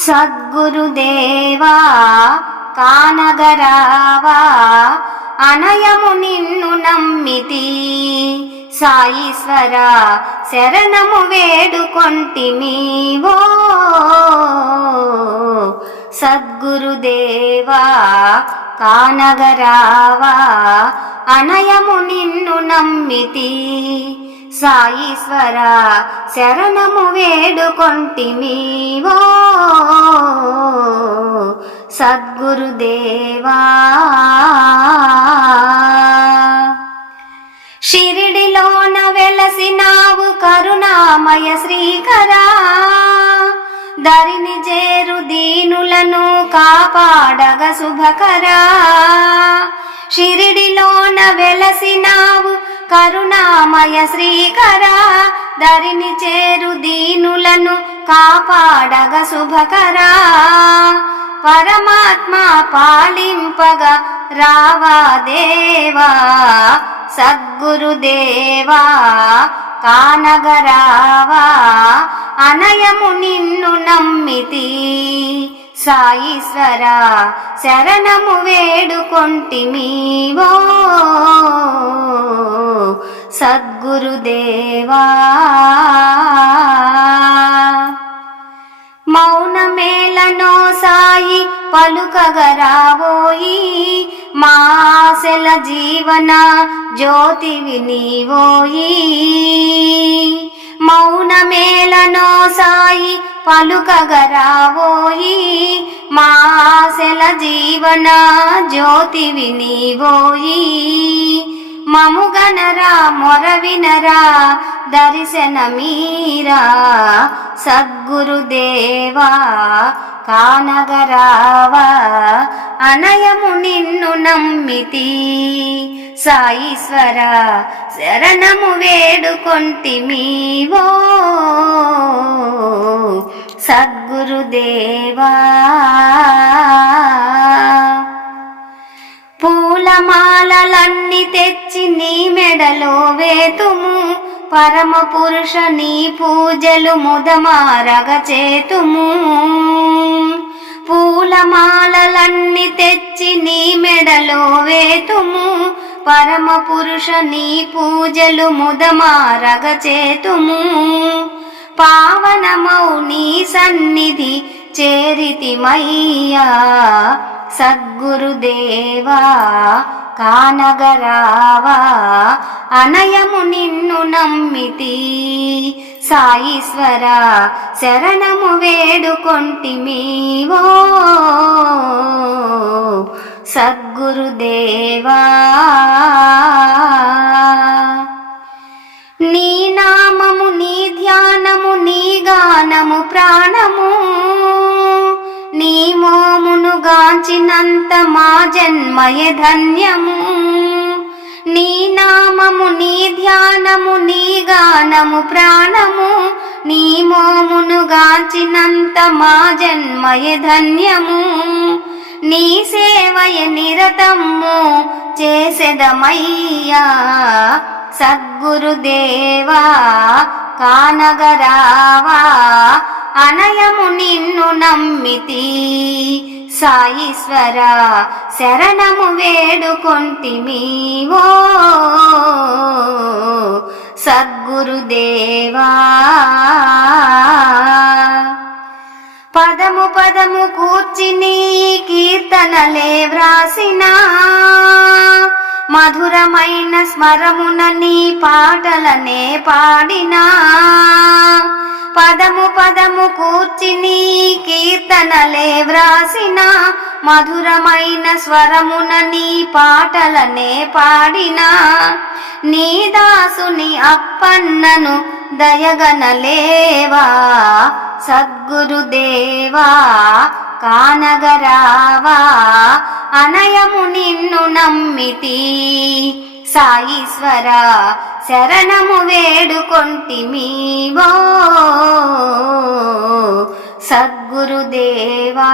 సద్గురుదేవా కానగరావా అనయము నిన్ను నమ్మితి సాయిశ్వరా శరణము వేడుకొంటిమి ఓ సద్గురుదేవా కానగరావా అనయము నిన్ను నమ్మితి సాయీశ్వర శరణము వేడుకొంటిమి ఓ సద్గురుదేవా షిరిడిలోన వెలసినావు కరుణామయ శ్రీకరా దరిని చేరు దీనులను కాపాడగ శుభకరా షిరిడిలోన వెలసినావు కరుణామయ శ్రీకర దరిని చేరు దీనులను కాపాడగ శుభకరా పరమాత్మ పాలింపగా రావా దేవా సద్గురుదేవా కానగరావా అనయము నిన్ను నమ్మితి సాయిశ్వరా శరణము వేడుకొంటిమీవో సద్గురుదేవా మౌన మౌనమేలనో సాయి పలుకగరావోయి మాసెల జీవన జ్యోతి వినివోయి మౌన మౌనమేలనో సాయి పలుకగరావోయి మాసెల జీవన జ్యోతి వినివోయి మముగనరా మొరవినరా దర్శనమీరా సద్గురుదేవా కానగరావా అనయము నిన్ను నమ్మితి సాయిశ్వర శరణము వేడుకొంటిమీవో సద్గురుదేవా మాలలన్నీ తెచ్చి నీ మెడలో వేతుము పరమ పురుష నీ పూజలు ముదమారగ చేతుము పూలమాలలన్నీ తెచ్చి నీ మెడలో వేతుము పరమ పురుష నీ పూజలు ముదమారగ చేతుము పావనమౌ నీ సన్నిధి చేరితిమయ్యా సద్గురుదేవా కానగరావా అనయము నిన్ను నమ్మితి సాయిశ్వర శరణము వేడుకొంటిమీవో సద్గురుదేవా నీ నామము నీ ధ్యానము నీ గానము ప్రాణము కాంచినంత మా జన్మయ ధన్యము నీ నామము నీ ధ్యానము నీ గానము ప్రాణము నీ మోమును గాంచినంత మా జన్మయ ధన్యము నీ సేవయ నిరతము చేసెదమయ్యా సద్గురుదేవా కానగరావా అనయము నిన్ను నమ్మితి సాయిశ్వర శరణము వేడుకొంటిమి ఓ సద్గురుదేవా పదము పదము కూర్చి నీ కీర్తనలే వ్రాసినా మధురమైన స్మరమున నీ పాటలనే పాడినా పదము పదము కూర్చి నీ కీర్తనలే వ్రాసిన మధురమైన స్వరమున నీ పాటలనే పాడినా నీ దాసుని అప్పన్నను దయగనలేవా సద్గురుదేవా కానగరావా అనయము నిన్ను నమ్మితి సాయిశ్వర శరణము వేడుకొంటిమీవో సద్గురుదేవా